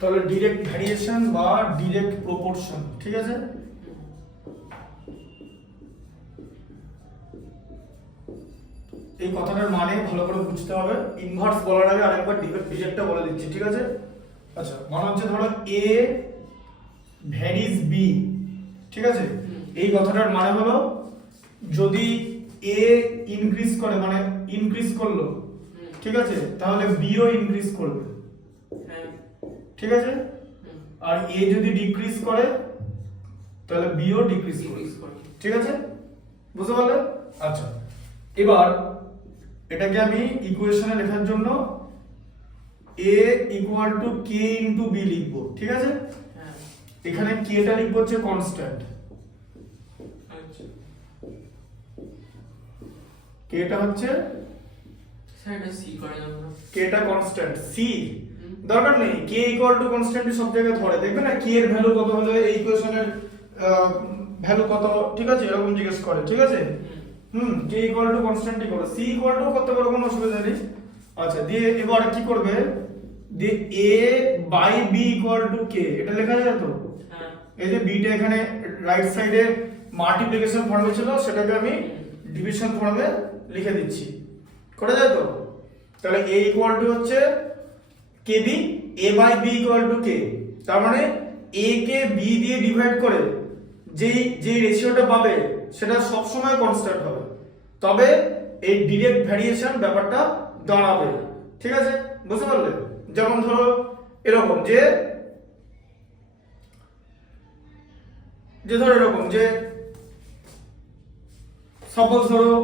তাহলে direct variation বা direct proportion, ঠিক আছে। এই কথাটার মানে ভালো করে বুঝতে হবে। ইনভার্স বলার আগে আরেকবার ডিরেক্টটা বলে দিচ্ছি, ঠিক আছে। আচ্ছা, মানে হচ্ছে ধরো এ ভ্যারিজ বি, ঠিক আছে। এই কথাটার মানে হলো যদি এ ইনক্রিজ করে, মানে ইনক্রিজ করলো, ঠিক আছে, তাহলে বিও ইনক্রিজ করবে, ঠিক আছে। আর এ যদি ডিক্রিজ করে তাহলে বিও ডিক্রিজ করবে, ঠিক আছে, বুঝতে পারলে। আচ্ছা, এবার এটাকে আমি ইকুয়েশনে লেখার জন্য a equal to k into B লিখবো, ঠিক আছে। এখানে কে টা লিখবো হচ্ছে কনস্ট্যান্ট, কে টা হচ্ছে কে টা কনস্ট্যান্ট, সি দরকার নেই, কে ইকুয়াল টু কনস্ট্যান্ট সব জায়গায় ধরে, দেখবে না কে এর ভ্যালু কত হলে এই ইকুয়েশনের ভ্যালু কত, ঠিক আছে, এরকম জিজ্ঞেস করে, ঠিক আছে। কে ইকুয়াল টু কনস্ট্যান্টই করো, সি ইকুয়াল টু করতে পারো, কোনো অসুবিধা নেই। আচ্ছা, দিয়ে এবার কি করবে, দিয়ে a by b equal to কে, এটা লেখা যায় তো। এই যে b টা এখানে রাইট সাইডে মাল্টিপ্লিকেশন ফর্মে ছিল, সেটাকে আমি ডিভিশন ফর্মে লিখে দিচ্ছি, করা যায় তো। তাহলে a ইকুয়াল টু হচ্ছে kb, a by b equal to k, তার মানে a কে b দিয়ে ডিভাইড করে যেই রেশিওটা পাবে সেটা সব সময় কনস্ট্যান্ট হবে, তবে এই ডিরেক্ট ভ্যারিয়েশন ব্যাপারটা দাঁড়াবে, ঠিক আছে, বুঝতে পারলে। যেমন ধরো এরকম ধরো এরকম যে সাপোজ ধরো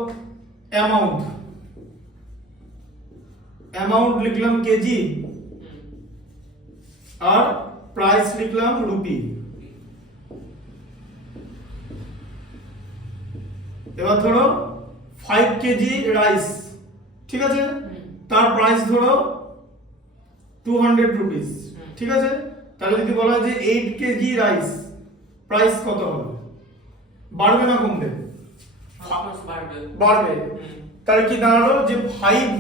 অ্যামাউন্ট লিখলাম কেজি আর প্রাইস লিখলাম রুপি। এবার ধরো 5 কেজি রাইস, ঠিক আছে, তার প্রাইস ধরো 200 রুপিস, ঠিক আছে। তাহলে যদি বলা হয় যে 8 কেজি রাইস প্রাইস কত হবে, বাড়বে না কমবে? বাড়বে। তাহলে কি দাঁড়ালো যে 5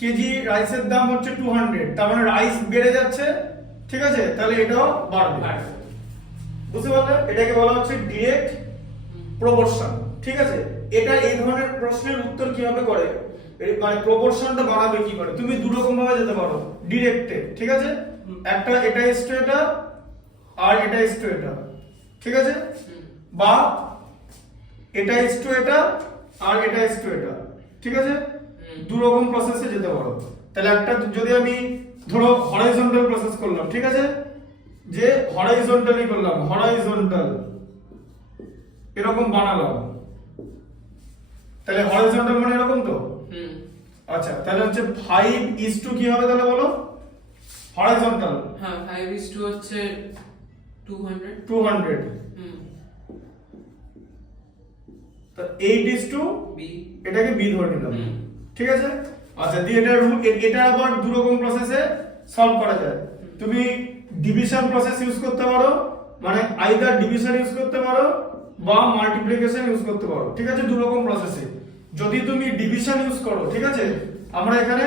কেজি রাইসের দাম হচ্ছে 200, তার মানে রাইস বেড়ে যাচ্ছে, ঠিক আছে, তাহলে এটাও বাড়বে, বুঝতে পারলে। এটাকে বলা হচ্ছে ডিরেক্ট প্রপোর্শন, ঠিক আছে। এটা এই ধরনের প্রশ্নের উত্তর কিভাবে করে, মানে প্রপোর্শনটা বাড়াবে কি করে, তুমি দু রকম ভাবে যেতে পারো ডিরেক্টে, ঠিক আছে। একটা এটা ইজ টু এটা আর এটা ইজ টু এটা, ঠিক আছে, বা এটা ইজ টু এটা আর এটা ইজ টু এটা, ঠিক আছে, দু রকম প্রসেসে যেতে পারো। তাহলে একটা যদি আমি ধরো হরাইজন্টাল প্রসেস করলাম, ঠিক আছে, যে হরাইজন্টালি করলাম, হরাইজন্টাল এরকম বানালাম, তাহলে হরাইজন্টাল মানে এরকম তো। আচ্ছা, তাহলে হচ্ছে 5 is to কি হবে তাহলে বলো, হরাইজন্টাল। হ্যাঁ, 5 is to হচ্ছে 200 তো 8 is to b, এটাকে b ধরে নিলাম, ঠিক আছে। আচ্ছা, দিয়ে এটা আবার দু রকম প্রসেসে সলভ করা যায়। তুমি ডিভিশন প্রসেস ইউজ করতে পারো, মানে আইদার ডিভিশন ইউজ করতে পারো বা মাল্টিপ্লিকেশন ইউজ করতে পারো, ঠিক আছে, দু রকম প্রসেসে। যদি তুমি ডিভিশন ইউজ করো, ঠিক আছে, আমরা এখানে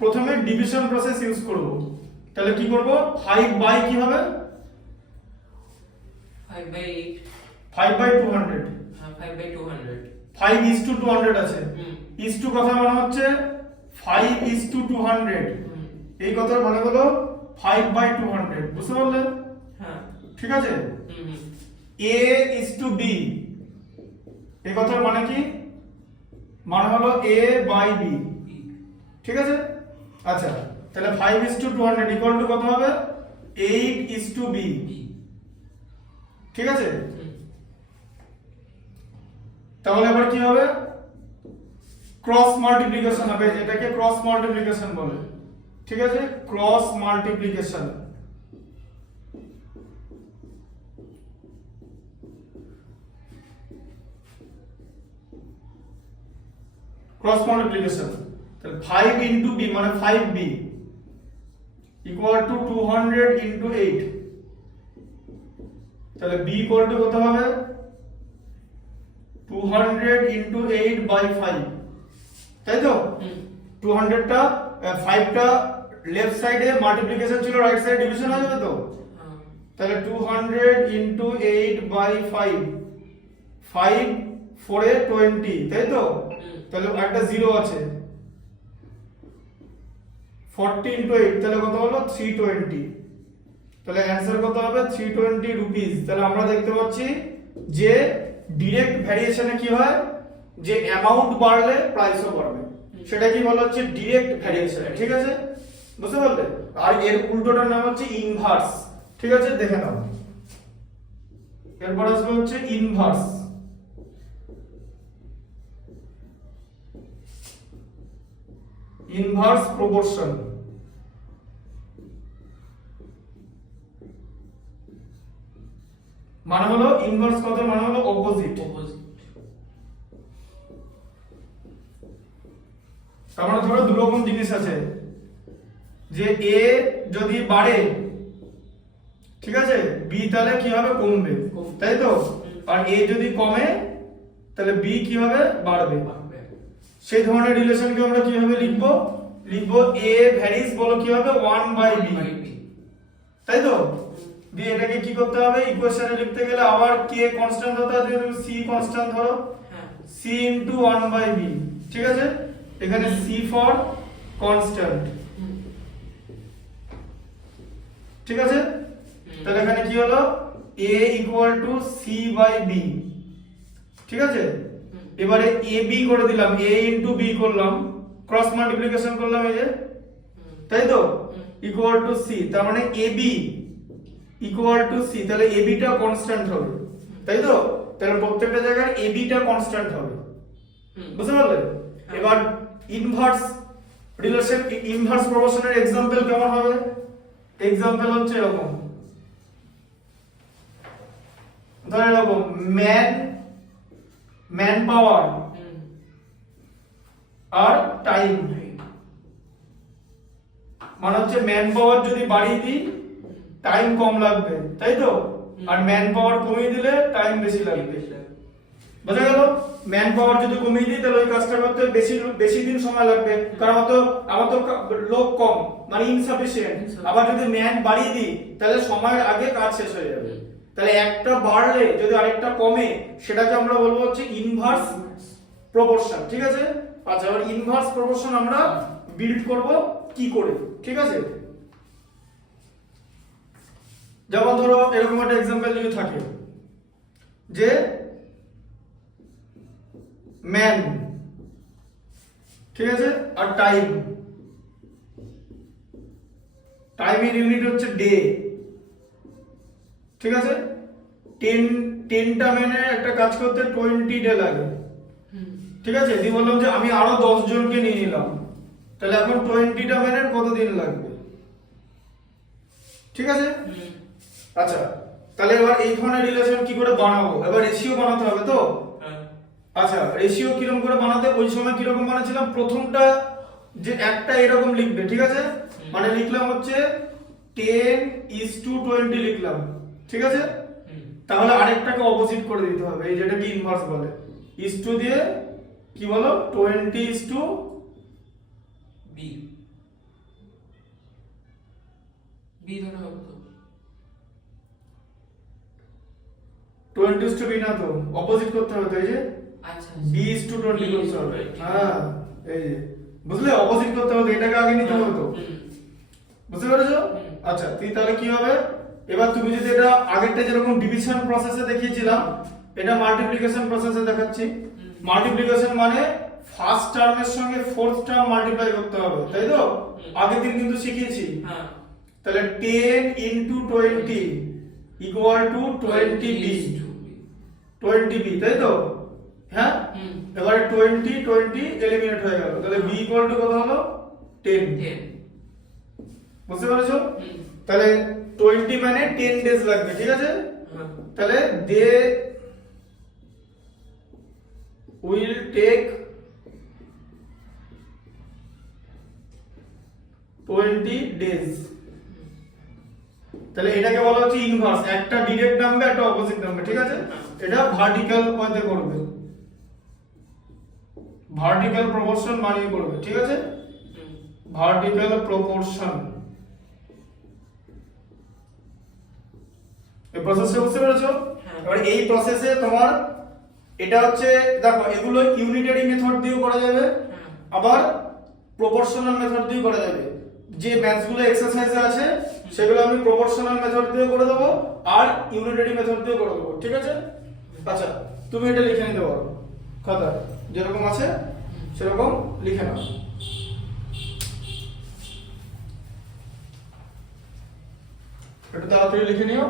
প্রথমে ডিভিশন প্রসেস ইউজ করব। তাহলে কি করব, 5 বাই কি হবে, 5 by 8, 5 বাই 200, হ্যাঁ 5 by 200, 5 is to 200 আছে, is to কথা মানে হচ্ছে 5 is to 200, এই কথার মানে হলো 5 বাই 200, বুঝতে পারলে। হ্যাঁ, ঠিক আছে। a is to b, এই কথার মানে কি, মানে হলো a বাই b, ঠিক আছে। আচ্ছা, তাহলে 5 is to 200 ইকুয়াল টু কত হবে, 8 is to b, ঠিক আছে। তাহলে আবার কি হবে, ক্রস মাল্টিপ্লিকেশন হবে, এটাকে ক্রস মাল্টিপ্লিকেশন বলে, ঠিক আছে, ক্রস মাল্টিপ্লিকেশন। ক্রস মাল্টিপ্লিকেশন, তাহলে 5 ইনটু b মানে 5b ইকুয়াল টু 200 ইনটু 8, তাহলে b ইকুয়াল টু কত হবে, 200 ইনটু 8 বাই 5, তাই তো। 200 টা 5 টা লেফট সাইডে মাল্টিপ্লিকেশন ছিল, রাইট সাইডে ডিভিশন হয়ে যাবে তো। হ্যাঁ তাহলে 200 ইনটু 8 বাই 5, 5 4 এ 20, তাই তো। তাহলে একটা জিরো আছে। 40 ইনটু 8 তাহলে কত হলো 320। তাহলে অ্যানসার কত হবে 320 রুপিস। তাহলে আমরা দেখতে পাচ্ছি যে ডাইরেক্ট ভ্যারিয়েশনে কি হয়, যে অ্যামাউন্ট বাড়লে প্রাইসও বাড়বে, সেটা কি বলা হচ্ছে ডাইরেক্ট ভ্যারিয়েশন। ঠিক আছে, বুঝতে পারলে। আর এর উল্টোটার নাম হচ্ছে ইনভার্স। ঠিক আছে, দেখে নাও। এরপর আসবে হচ্ছে ইনভার্স। ইনভার্স প্রপোর্শন মানে হলো ইনভার্স কত মানে হলো অপোজিট। অপোজিট। তার মানে ধরো দুই রকম জিনিস আছে, যে এ যদি বাড়ে, ঠিক আছে, বি তাহলে কি হবে কমবে, তাই তো। আর এ যদি কমে তাহলে বি কি হবে বাড়বে। সেই ধরনের রিলেশনকে আমরা কিভাবে লিখবো, লিখবো এ ভ্যারিজ বলো কি হবে 1 বাই বি, তাই তো। দিয়ে এটাকে কি করতে হবে, ইকুয়েশনে লিখতে গেলে আবার কে কনস্ট্যান্ট হতে হবে, তুমি সি কনস্ট্যান্ট ধরো, সি ইনটু 1 বাই বি। ঠিক আছে, এখানে সি ফর কনস্ট্যান্ট। ঠিক আছে, তাহলে এখানে কি হলো a equal to C by B. ঠিক আছে, এবারে এ বি করে দিলাম, a ইনটু বি করলাম, ক্রস মাল্টিপ্লিকেশন করলাম এই যে, তাই তো, ইকুয়াল টু সি। তার মানে A B equal to C, তাহলে এ বিটা কনস্ট্যান্ট হবে, তাই তো। তাহলে প্রত্যেকটা জায়গায় এ বিটা কনস্ট্যান্ট হবে, বুঝতে পারলে। এবার ইনভার্স রিলেশন, ইনভার্স প্রপোর্শনের एग्जांपल কেমন হবে, एग्जांपल হচ্ছে এরকম, ধরে এরকম ম্যান পাওয়ার আর টাইম, মানে হচ্ছে ম্যান পাওয়ার যদি বাড়িয়ে দিই টাইম কম লাগবে, তাই তো। আর ম্যান পাওয়ার কমিয়ে দিলে টাইম বেশি লাগবে, বোঝা গেল। ম্যান পাওয়ার যদি কমিয়ে দিই তাহলে ওই কাজটা করতে বেশি দিন সময় লাগবে, কারণ আমার তো লোক কম, মানে ইনসাফিশিয়েন্ট। আবার যদি ম্যান বাড়িয়ে দিই তাহলে সময়ের আগে কাজ শেষ হয়ে যাবে। তাহলে একটা বাড়লে যদি আরেকটা কমে, সেটাকে আমরা বলবো হচ্ছে ইনভার্স প্রপোর্শন। ঠিক আছে, আচ্ছা, এবার ইনভার্স প্রপোর্শন আমরা বিল্ড করব কি করে, ঠিক আছে। যেমন ধরো এরকম একটা एग्जांपल যদি থাকে, যে ম্যান, ঠিক আছে, আর টাইমের ইউনিট হচ্ছে ডে। ঠিক আছে, 10টা ম্যানে একটা কাজ করতে 20 ডে লাগে। ঠিক আছে, দিয়ে বললাম যে আমি আরো 10 জনকে নিয়ে নিলাম, তাহলে এখন 20টা ম্যানের কত দিন লাগবে। ঠিক আছে, আচ্ছা, তাহলে এবার এই ধরনের রিলেশন কি করে বানাবো, এবার রেশিও বানাতে হবে তো। আচ্ছা, রেশিও কিরকম করে বানাতে, ওই সময় কিরকম বানাচ্ছিলাম, প্রথমটা যে একটা এরকম লিখবে, ঠিক আছে, মানে লিখলাম হচ্ছে 10:20 লিখলাম, ঠিক আছে। তাহলে আরেকটাকে অপোজিট করে দিতে হবে, এই যেটাকে ইনভার্স বলে, ইস টু দিয়ে কি বলো 20:b, বি ধরে হবে তো 20:b না তো, অপোজিট করতে হবে তো, এই যে আচ্ছা b:20 করতে হবে। হ্যাঁ, এই যে বুঝলে, অপোজিট করতে হবে, এটাকে আগে নিতে হবে তো, বুঝতে পেরেছো। আচ্ছা, তাহলে কি হবে, এবার তুমি যদি এটা আগেরটা যেরকম ডিভিশন প্রসেসে দেখিয়েছিলাম, এটা মাল্টিপ্লিকেশন প্রসেসে দেখাচ্ছি। মাল্টিপ্লিকেশন মানে ফার্স্ট টার্মের সঙ্গে ফোর্থ টার্ম মাল্টিপ্লাই করতে হবে, তাই তো। আগের দিন কিন্তু শিখিয়েছি। তাহলে 10 ইনটু 20 ইকুয়াল টু 20b, তাই তো। হ্যাঁ, এবারে 20 এলিমিনেট হয়ে গেল, তাহলে b ইকুয়াল টু কত হলো 10। বুঝতে পেরেছো, তাহলে 20 মানে 10 ডেজ লাগবে, ঠিক আছে। তাহলে দে উইল টেক 20 ডেজ। তাহলে এটাকে বলা হচ্ছে ইনভার্স, একটা ডাইরেক্ট নামবে, একটা অপোজিট নামবে, ঠিক আছে। এটা ভার্টিক্যাল ওয়েতে করবে, ভার্টিক্যাল প্রপোর্শন বানিয়ে করবে, ঠিক আছে। Vertical proportion. এই প্রসেসটা বুঝতে পেরেছো? হ্যাঁ। এবার এই প্রসেসে তোমার এটা হচ্ছে দেখো এগুলো ইউনিটারি মেথড দিয়েও করা যাবে, হ্যাঁ। আবার প্রপোর্শনাল মেথড দিয়েও করা যাবে। যে ম্যাথসগুলো এক্সারসাইজে আছে সেগুলো আমি প্রপোর্শনাল মেথড দিয়ে করে দেবো আর ইউনিটারি মেথড দিয়ে করে দেবো, ঠিক আছে? আচ্ছা তুমি এটা লিখে নিতে পারো খাতায়, যেরকম আছে সেরকম লিখে নাও। একটু তাড়াতাড়ি লিখে নিও।